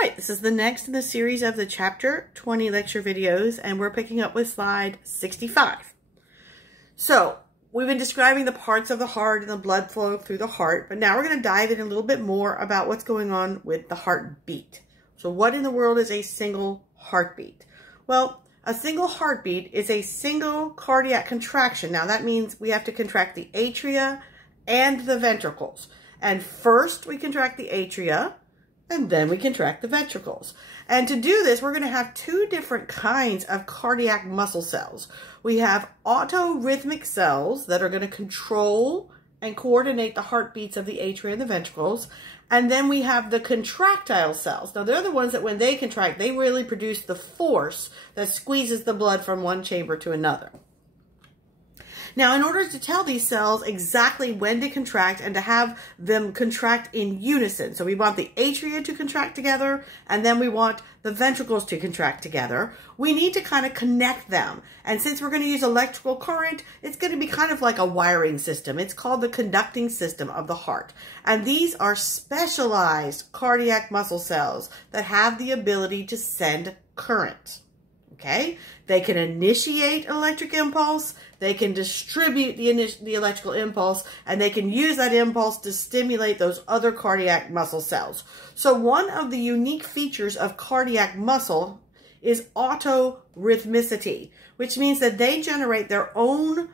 right, this is the next in the series of the Chapter 20 lecture videos, and we're picking up with slide 65. So, we've been describing the parts of the heart and the blood flow through the heart, but now we're going to dive in a little bit more about what's going on with the heartbeat. So what in the world is a single heartbeat? Well, a single heartbeat is a single cardiac contraction. Now that means we have to contract the atria and the ventricles. And first we contract the atria, and then we contract the ventricles. And to do this, we're going to have two different kinds of cardiac muscle cells. We have autorhythmic cells that are going to control and coordinate the heartbeats of the atria and the ventricles. And then we have the contractile cells. Now, they're the ones that when they contract, they really produce the force that squeezes the blood from one chamber to another. Now, in order to tell these cells exactly when to contract and to have them contract in unison, so we want the atria to contract together, and then we want the ventricles to contract together, we need to kind of connect them. And since we're going to use electrical current, it's going to be kind of like a wiring system. It's called the conducting system of the heart. And these are specialized cardiac muscle cells that have the ability to send current. Okay? They can initiate an electric impulse, they can distribute the electrical impulse, and they can use that impulse to stimulate those other cardiac muscle cells. So one of the unique features of cardiac muscle is autorhythmicity, which means that they generate their own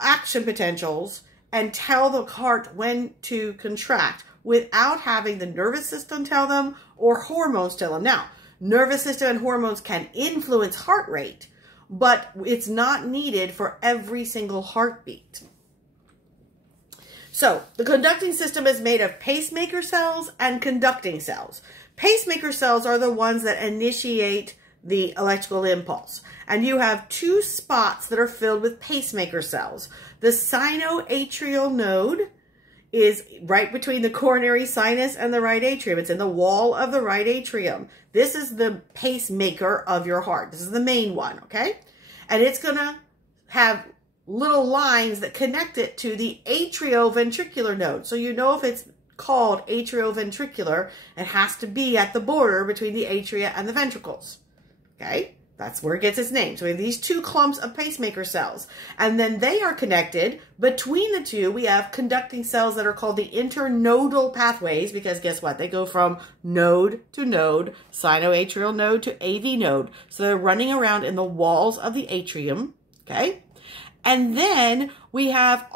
action potentials and tell the heart when to contract without having the nervous system tell them or hormones tell them. Now, nervous system and hormones can influence heart rate, but it's not needed for every single heartbeat. So, the conducting system is made of pacemaker cells and conducting cells. Pacemaker cells are the ones that initiate the electrical impulse. And you have two spots that are filled with pacemaker cells. The sinoatrial node is right between the coronary sinus and the right atrium. It's in the wall of the right atrium. This is the pacemaker of your heart. This is the main one, okay? And it's going to have little lines that connect it to the atrioventricular node. So you know if it's called atrioventricular, it has to be at the border between the atria and the ventricles, okay? That's where it gets its name. So we have these two clumps of pacemaker cells. And then they are connected. Between the two, we have conducting cells that are called the internodal pathways, because guess what? They go from node to node, sinoatrial node to AV node. So they're running around in the walls of the atrium, okay? And then we have,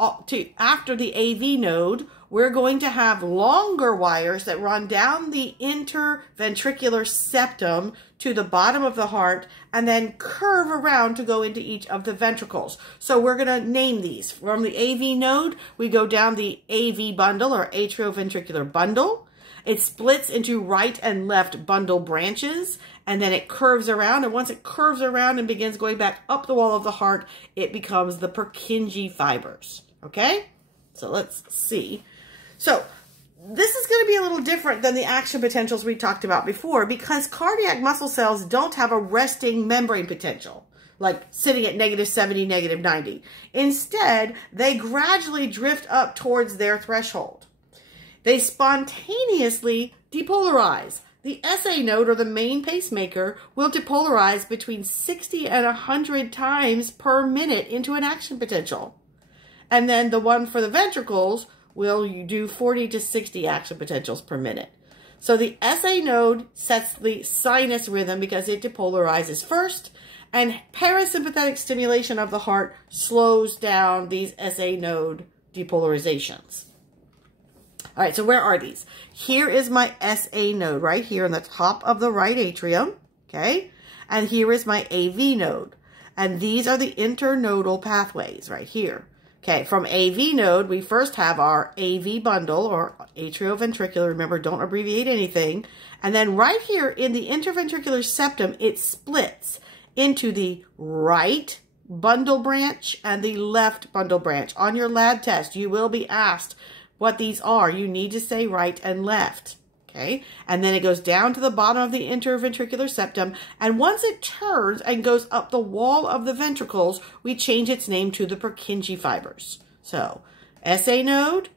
after the AV node, we're going to have longer wires that run down the interventricular septum to the bottom of the heart and then curve around to go into each of the ventricles. So we're going to name these. From the AV node, we go down the AV bundle or atrioventricular bundle. It splits into right and left bundle branches, and then it curves around. And once it curves around and begins going back up the wall of the heart, it becomes the Purkinje fibers. Okay? So let's see. So this is going to be a little different than the action potentials we talked about before, because cardiac muscle cells don't have a resting membrane potential, like sitting at -70, -90. Instead, they gradually drift up towards their threshold. They spontaneously depolarize. The SA node, or the main pacemaker, will depolarize between 60 and 100 times per minute into an action potential. And then the one for the ventricles will do 40 to 60 action potentials per minute. So the SA node sets the sinus rhythm because it depolarizes first, and parasympathetic stimulation of the heart slows down these SA node depolarizations. All right, so where are these? Here is my SA node right here on the top of the right atrium, okay? And here is my AV node. And these are the internodal pathways right here. Okay, from AV node, we first have our AV bundle, or atrioventricular. Remember, don't abbreviate anything. And then right here in the interventricular septum, it splits into the right bundle branch and the left bundle branch. On your lab test, you will be asked what these are. You need to say right and left. Okay, and then it goes down to the bottom of the interventricular septum, and once it turns and goes up the wall of the ventricles, we change its name to the Purkinje fibers. So, SA node,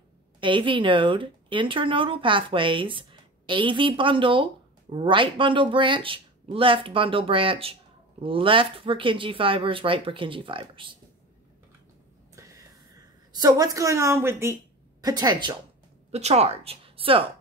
AV node, internodal pathways, AV bundle, right bundle branch, left bundle branch, left Purkinje fibers, right Purkinje fibers. So what's going on with the potential, the charge? So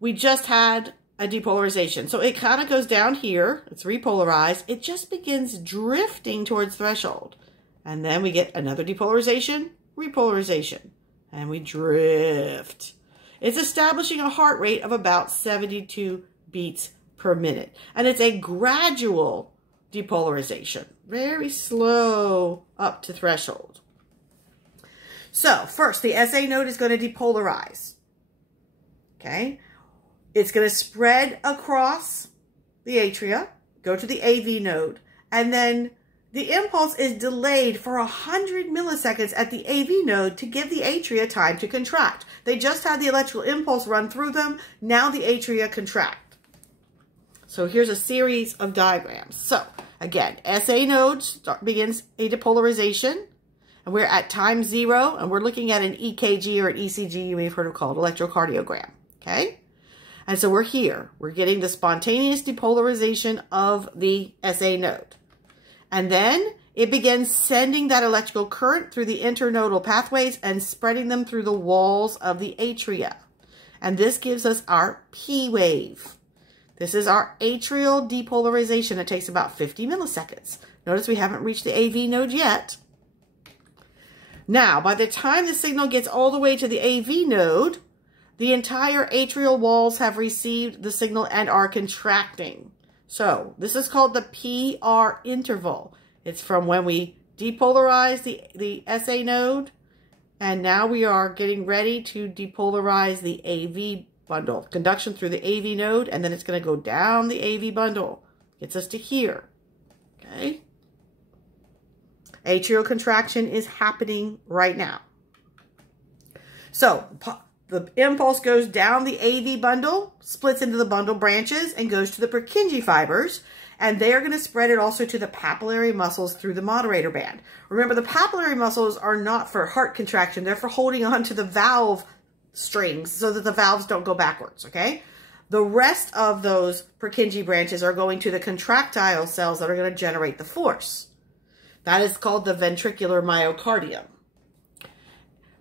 we just had a depolarization. So it kind of goes down here. It's repolarized. It just begins drifting towards threshold. And then we get another depolarization, repolarization, and we drift. It's establishing a heart rate of about 72 beats per minute. And it's a gradual depolarization, very slow up to threshold. So first, the SA node is going to depolarize. Okay. It's going to spread across the atria, go to the AV node, and then the impulse is delayed for 100 milliseconds at the AV node to give the atria time to contract. They just had the electrical impulse run through them. Now the atria contract. So here's a series of diagrams. So again, SA node begins a depolarization, and we're at time 0, and we're looking at an EKG or an ECG you may have heard of called electrocardiogram. Okay? And so we're here. We're getting the spontaneous depolarization of the SA node. And then it begins sending that electrical current through the internodal pathways and spreading them through the walls of the atria. And this gives us our P wave. This is our atrial depolarization. It takes about 50 milliseconds. Notice we haven't reached the AV node yet. Now, by the time the signal gets all the way to the AV node, the entire atrial walls have received the signal and are contracting. So this is called the PR interval. It's from when we depolarize the SA node, and now we are getting ready to depolarize the AV bundle. Conduction through the AV node, and then it's going to go down the AV bundle. Gets us to here. Okay? Atrial contraction is happening right now. So the impulse goes down the AV bundle, splits into the bundle branches, and goes to the Purkinje fibers. And they are going to spread it also to the papillary muscles through the moderator band. Remember, the papillary muscles are not for heart contraction. They're for holding on to the valve strings so that the valves don't go backwards, okay? The rest of those Purkinje branches are going to the contractile cells that are going to generate the force. That is called the ventricular myocardium.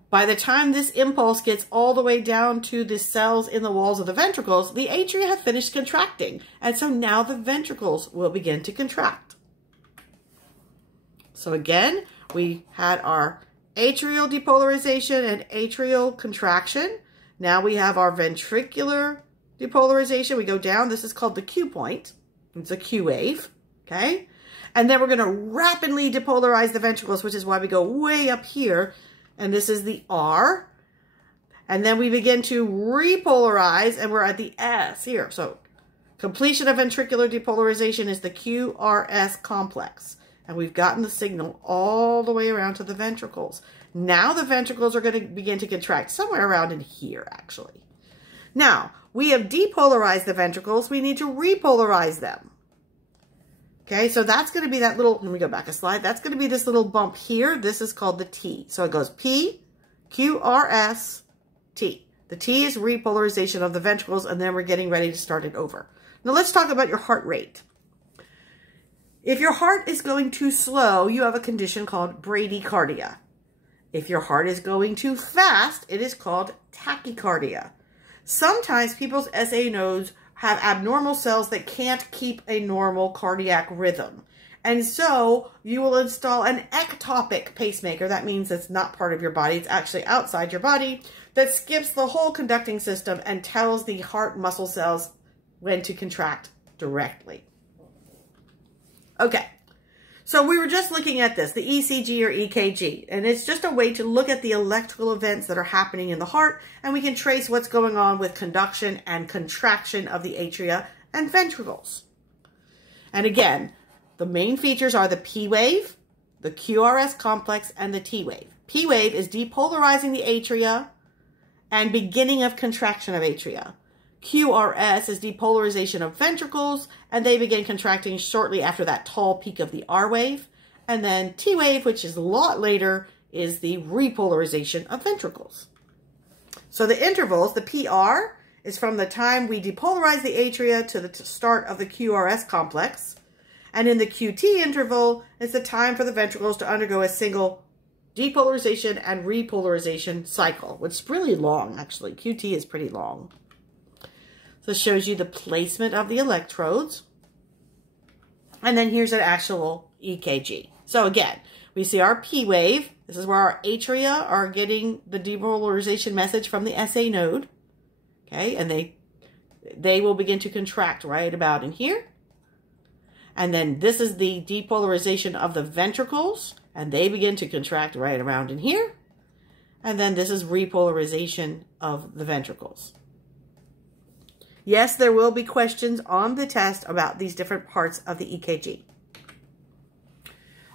By the time this impulse gets all the way down to the cells in the walls of the ventricles, the atria have finished contracting. And so now the ventricles will begin to contract. So again, we had our atrial depolarization and atrial contraction. Now we have our ventricular depolarization. We go down. This is called the Q point. It's a Q wave. Okay. And then we're going to rapidly depolarize the ventricles, which is why we go way up here. And this is the R. And then we begin to repolarize, and we're at the S here. So completion of ventricular depolarization is the QRS complex. And we've gotten the signal all the way around to the ventricles. Now the ventricles are going to begin to contract somewhere around in here, actually. Now, we have depolarized the ventricles. We need to repolarize them. Okay, so that's going to be that little, let me go back a slide. That's going to be this little bump here. This is called the T. So it goes P, Q, R, S, T. The T is repolarization of the ventricles, and then we're getting ready to start it over. Now let's talk about your heart rate. If your heart is going too slow, you have a condition called bradycardia. If your heart is going too fast, it is called tachycardia. Sometimes people's SA nodes have abnormal cells that can't keep a normal cardiac rhythm. And so you will install an ectopic pacemaker. That means it's not part of your body. It's actually outside your body that skips the whole conducting system and tells the heart muscle cells when to contract directly. Okay. So we were just looking at this, the ECG or EKG, and it's just a way to look at the electrical events that are happening in the heart, and we can trace what's going on with conduction and contraction of the atria and ventricles. And again, the main features are the P wave, the QRS complex, and the T wave. P wave is depolarizing the atria and beginning of contraction of atria. QRS is depolarization of ventricles, and they begin contracting shortly after that tall peak of the R wave. And then T wave, which is a lot later, is the repolarization of ventricles. So the intervals, the PR is from the time we depolarize the atria to the start of the QRS complex. And in the QT interval is the time for the ventricles to undergo a single depolarization and repolarization cycle, which is really long, actually. QT is pretty long. So it shows you the placement of the electrodes. And then here's an actual EKG. So again, we see our P wave. This is where our atria are getting the depolarization message from the SA node. Okay, and they will begin to contract right about in here. And then this is the depolarization of the ventricles, and they begin to contract right around in here. And then this is repolarization of the ventricles. Yes, there will be questions on the test about these different parts of the EKG.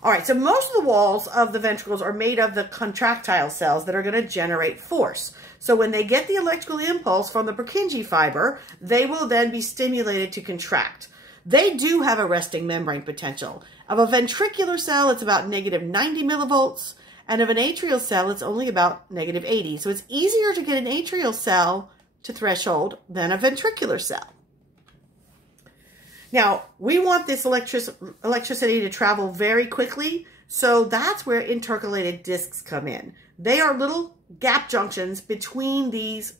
All right, so most of the walls of the ventricles are made of the contractile cells that are going to generate force. So when they get the electrical impulse from the Purkinje fiber, they will then be stimulated to contract. They do have a resting membrane potential. Of a ventricular cell, it's about -90 millivolts, and of an atrial cell, it's only about -80. So it's easier to get an atrial cell to threshold than a ventricular cell. Now, we want this electricity to travel very quickly, so that's where intercalated discs come in. They are little gap junctions between these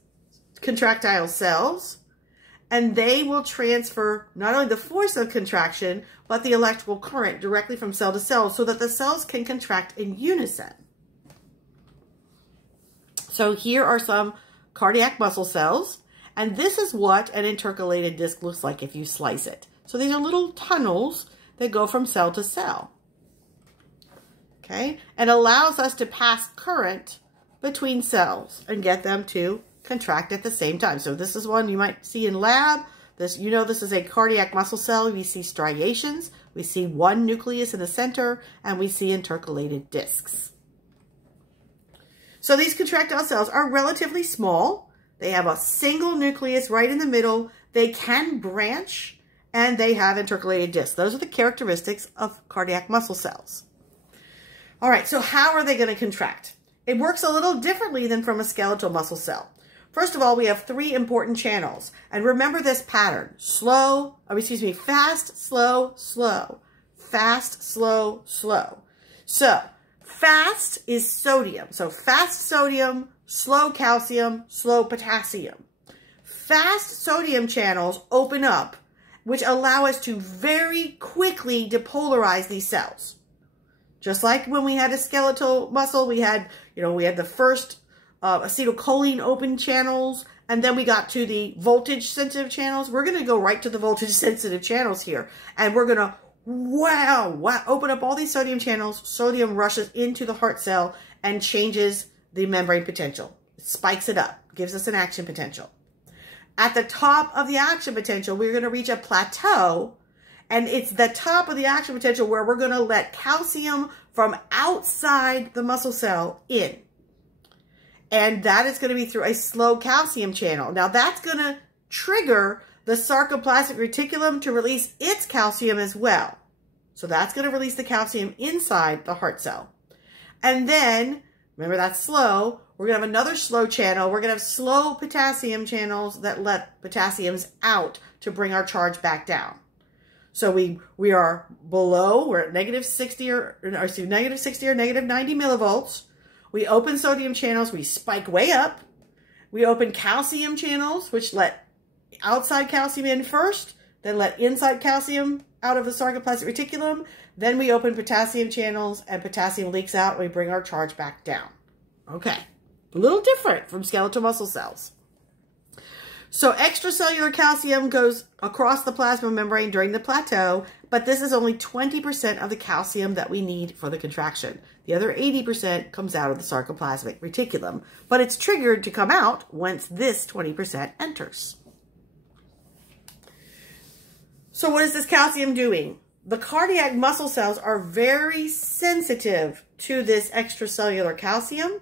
contractile cells, and they will transfer not only the force of contraction, but the electrical current directly from cell to cell so that the cells can contract in unison. So here are some cardiac muscle cells, and this is what an intercalated disc looks like if you slice it. So these are little tunnels that go from cell to cell, okay? And allows us to pass current between cells and get them to contract at the same time. So this is one you might see in lab. This, you know, this is a cardiac muscle cell. We see striations. We see one nucleus in the center, and we see intercalated discs. So these contractile cells are relatively small. They have a single nucleus right in the middle. They can branch, and they have intercalated discs. Those are the characteristics of cardiac muscle cells. All right, so how are they going to contract? It works a little differently than from a skeletal muscle cell. First of all, we have 3 important channels. And remember this pattern. Fast, slow, slow. Fast, slow, slow. So, fast is sodium. So, fast sodium, slow calcium, slow potassium. Fast sodium channels open up, which allow us to very quickly depolarize these cells. Just like when we had a skeletal muscle, we had the first acetylcholine open channels, and then we got to the voltage sensitive channels. We're going to go right to the voltage sensitive channels here, and we're going to open up all these sodium channels. Sodium rushes into the heart cell and changes the membrane potential. It spikes it up, gives us an action potential. At the top of the action potential, we're going to reach a plateau, and it's the top of the action potential where we're going to let calcium from outside the muscle cell in. And that is going to be through a slow calcium channel. Now, that's going to trigger the sarcoplasmic reticulum to release its calcium as well. So that's going to release the calcium inside the heart cell. And then, remember that's slow, we're going to have another slow channel. We're going to have slow potassium channels that let potassiums out to bring our charge back down. So we are below, we're at -60 or -90 millivolts. We open sodium channels, we spike way up. We open calcium channels, which let outside calcium in first, then let inside calcium out of the sarcoplasmic reticulum. Then we open potassium channels, and potassium leaks out, and we bring our charge back down. Okay, a little different from skeletal muscle cells. So extracellular calcium goes across the plasma membrane during the plateau, but this is only 20% of the calcium that we need for the contraction. The other 80% comes out of the sarcoplasmic reticulum, but it's triggered to come out once this 20% enters. So what is this calcium doing? The cardiac muscle cells are very sensitive to this extracellular calcium,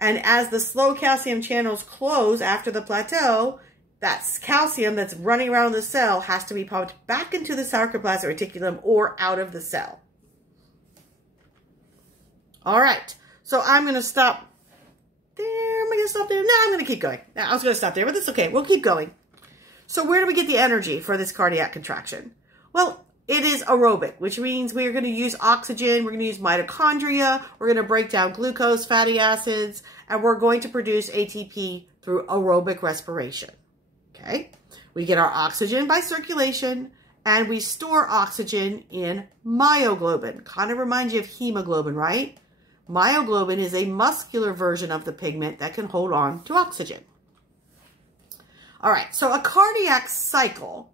and as the slow calcium channels close after the plateau, that calcium that's running around the cell has to be pumped back into the sarcoplasmic reticulum or out of the cell. All right, so I'm going to stop there. Am I going to stop there? No, I'm going to keep going. I was going to stop there, but that's okay. We'll keep going. So where do we get the energy for this cardiac contraction? Well, it is aerobic, which means we're going to use oxygen, we're going to use mitochondria, we're going to break down glucose, fatty acids, and we're going to produce ATP through aerobic respiration. Okay? We get our oxygen by circulation, and we store oxygen in myoglobin. Kind of reminds you of hemoglobin, right? Myoglobin is a muscular version of the pigment that can hold on to oxygen. All right, so a cardiac cycle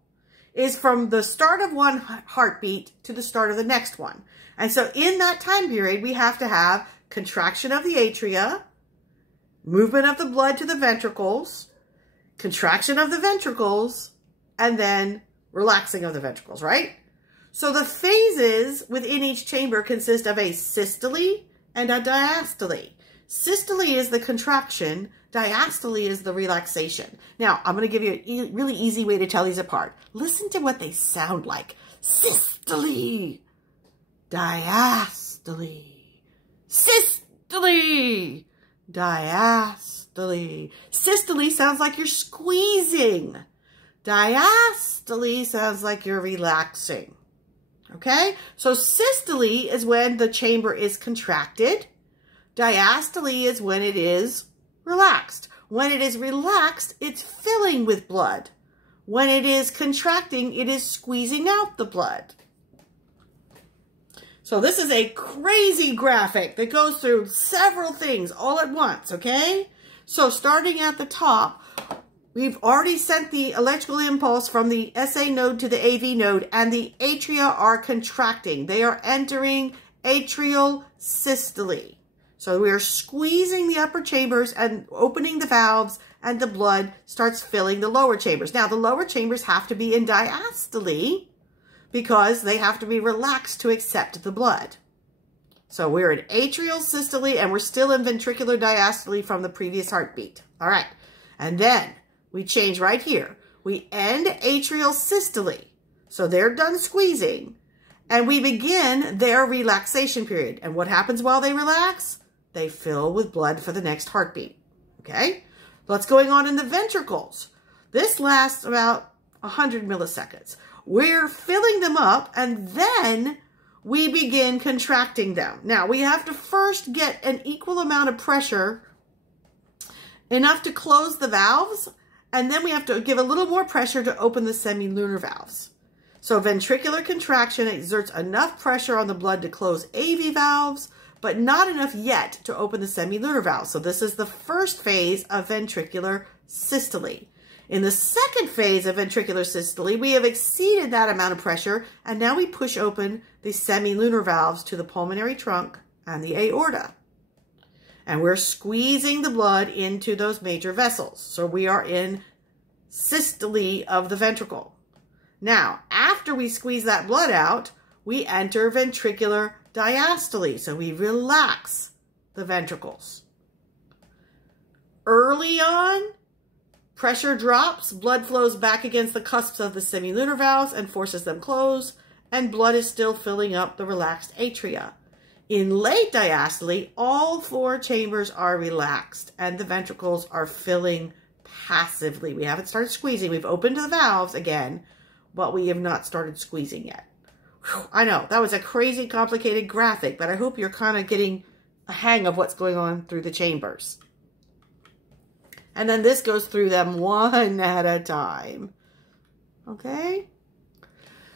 is from the start of one heartbeat to the start of the next one. And so in that time period, we have to have contraction of the atria, movement of the blood to the ventricles, contraction of the ventricles, and then relaxing of the ventricles, right? So the phases within each chamber consist of a systole and a diastole. Systole is the contraction, diastole is the relaxation. Now, I'm going to give you a really easy way to tell these apart. Listen to what they sound like. Systole, diastole, systole, diastole. Systole sounds like you're squeezing. Diastole sounds like you're relaxing. Okay? So systole is when the chamber is contracted. Diastole is when it is relaxed. When it is relaxed, it's filling with blood. When it is contracting, it is squeezing out the blood. So this is a crazy graphic that goes through several things all at once, okay? So starting at the top, we've already sent the electrical impulse from the SA node to the AV node, and the atria are contracting. They are entering atrial systole. So we are squeezing the upper chambers and opening the valves, and the blood starts filling the lower chambers. Now, the lower chambers have to be in diastole because they have to be relaxed to accept the blood. So we're in atrial systole, and we're still in ventricular diastole from the previous heartbeat. All right. And then we change right here. We end atrial systole. So they're done squeezing, and we begin their relaxation period. And what happens while they relax? They fill with blood for the next heartbeat. Okay? What's going on in the ventricles? This lasts about 100 milliseconds. We're filling them up, and then we begin contracting them. Now, we have to first get an equal amount of pressure, enough to close the valves, and then we have to give a little more pressure to open the semilunar valves. So ventricular contraction exerts enough pressure on the blood to close AV valves, but not enough yet to open the semilunar valve. So this is the first phase of ventricular systole. In the second phase of ventricular systole, we have exceeded that amount of pressure, and now we push open the semilunar valves to the pulmonary trunk and the aorta. And we're squeezing the blood into those major vessels. So we are in systole of the ventricle. Now, after we squeeze that blood out, we enter ventricular diastole. So we relax the ventricles. Early on, pressure drops, blood flows back against the cusps of the semilunar valves and forces them closed, and blood is still filling up the relaxed atria. In late diastole, all four chambers are relaxed and the ventricles are filling passively. We haven't started squeezing. We've opened the valves again, but we have not started squeezing yet. Whew, I know, that was a crazy complicated graphic, but I hope you're kind of getting a hang of what's going on through the chambers. And then this goes through them one at a time. Okay?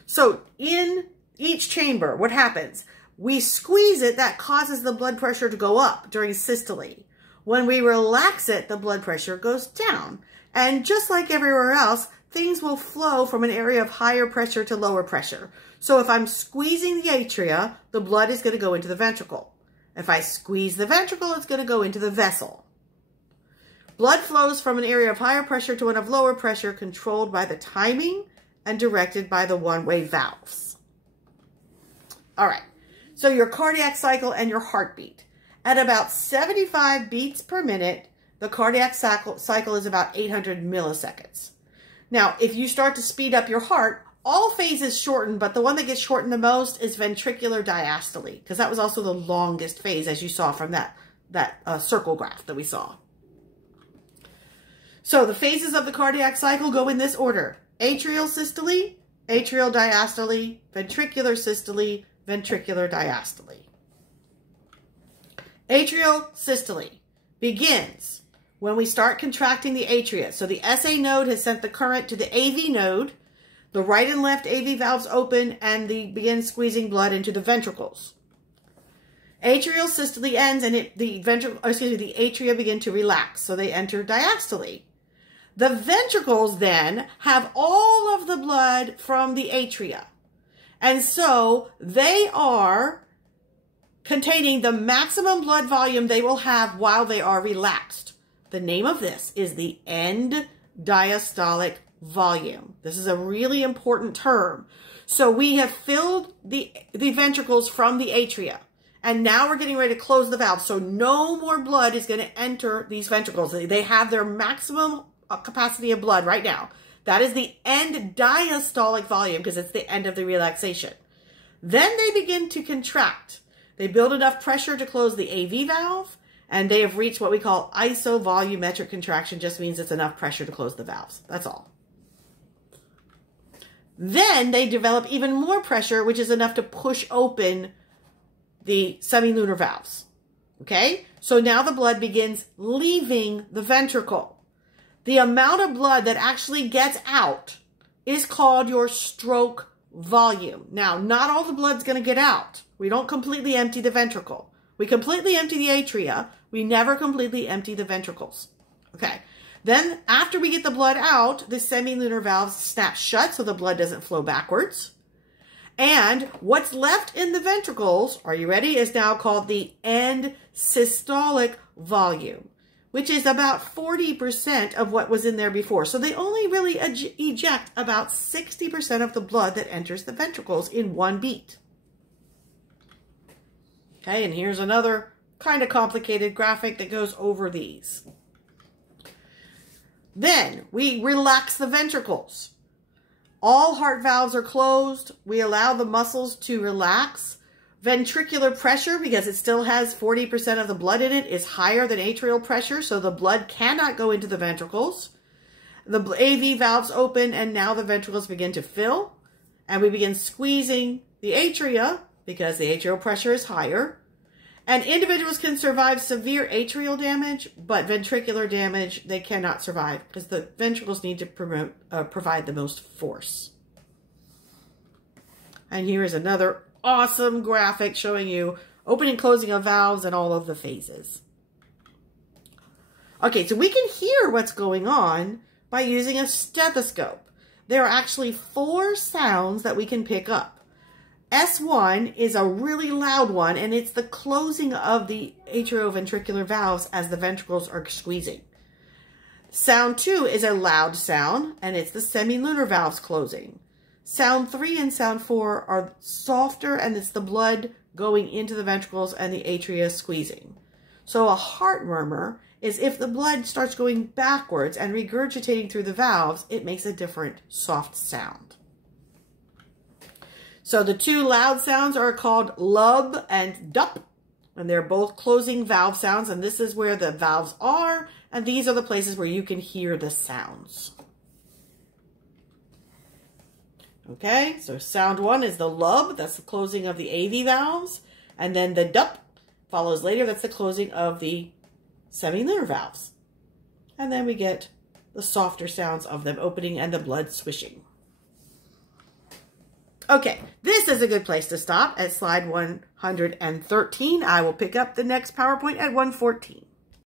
So in each chamber, what happens? We squeeze it, that causes the blood pressure to go up during systole. When we relax it, the blood pressure goes down. And just like everywhere else, things will flow from an area of higher pressure to lower pressure. So if I'm squeezing the atria, the blood is going to go into the ventricle. If I squeeze the ventricle, it's going to go into the vessel. Blood flows from an area of higher pressure to one of lower pressure, controlled by the timing and directed by the one-way valves. All right, so your cardiac cycle and your heartbeat. At about 75 beats per minute, the cardiac cycle is about 800 milliseconds. Now, if you start to speed up your heart, all phases shorten, but the one that gets shortened the most is ventricular diastole, because that was also the longest phase, as you saw from that circle graph that we saw. So the phases of the cardiac cycle go in this order: atrial systole, atrial diastole, ventricular systole, ventricular diastole. Atrial systole begins when we start contracting the atria. So the SA node has sent the current to the AV node. The right and left AV valves open and they begin squeezing blood into the ventricles. Atrial systole ends and the atria begin to relax. So they enter diastole. The ventricles then have all of the blood from the atria. And so they are containing the maximum blood volume they will have while they are relaxed. The name of this is the end diastolic volume. This is a really important term. So we have filled the ventricles from the atria, and now we're getting ready to close the valve. So no more blood is going to enter these ventricles. They have their maximum capacity of blood right now. That is the end diastolic volume because it's the end of the relaxation. Then they begin to contract. They build enough pressure to close the AV valve, and they have reached what we call isovolumetric contraction. Just means it's enough pressure to close the valves. That's all. Then they develop even more pressure, which is enough to push open the semilunar valves. Okay? So now the blood begins leaving the ventricle. The amount of blood that actually gets out is called your stroke volume. Now, not all the blood's going to get out. We don't completely empty the ventricle. We completely empty the atria. We never completely empty the ventricles. Okay. Then, after we get the blood out, the semilunar valves snap shut so the blood doesn't flow backwards. And what's left in the ventricles, are you ready, is now called the end systolic volume, which is about 40% of what was in there before. So they only really eject about 60% of the blood that enters the ventricles in one beat. Okay, and here's another kind of complicated graphic that goes over these. Then we relax the ventricles. All heart valves are closed. We allow the muscles to relax. Ventricular pressure, because it still has 40% of the blood in it, is higher than atrial pressure, so the blood cannot go into the ventricles. The AV valves open, and now the ventricles begin to fill, and we begin squeezing the atria, because the atrial pressure is higher. And individuals can survive severe atrial damage, but ventricular damage, they cannot survive because the ventricles need to provide the most force. And here is another awesome graphic showing you opening and closing of valves and all of the phases. Okay, so we can hear what's going on by using a stethoscope. There are actually 4 sounds that we can pick up. S1 is a really loud one, and it's the closing of the atrioventricular valves as the ventricles are squeezing. Sound 2 is a loud sound, and it's the semilunar valves closing. Sound 3 and sound 4 are softer, and it's the blood going into the ventricles and the atria squeezing. So a heart murmur is if the blood starts going backwards and regurgitating through the valves, it makes a different soft sound. So the 2 loud sounds are called lub and dup, and they're both closing valve sounds, and this is where the valves are, and these are the places where you can hear the sounds. Okay, so sound 1 is the lub, that's the closing of the AV valves, and then the dup follows later, that's the closing of the semilunar valves. And then we get the softer sounds of them opening and the blood swishing. Okay, this is a good place to stop at slide 113. I will pick up the next PowerPoint at 114.